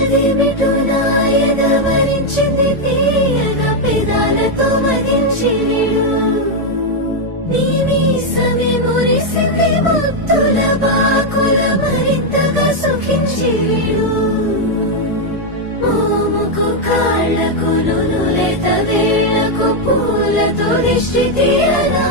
అదేమిటోనాయదవరించింది తీయగా పెదాలతో మదించిడు నీ మీసమే మురిసింది ముత్తుల బాకుల మరింతగా సుఖించిడు మోముకు కాళ్లకు నునులేత వేళ్లకు పూలతో దిష్టి తీయగా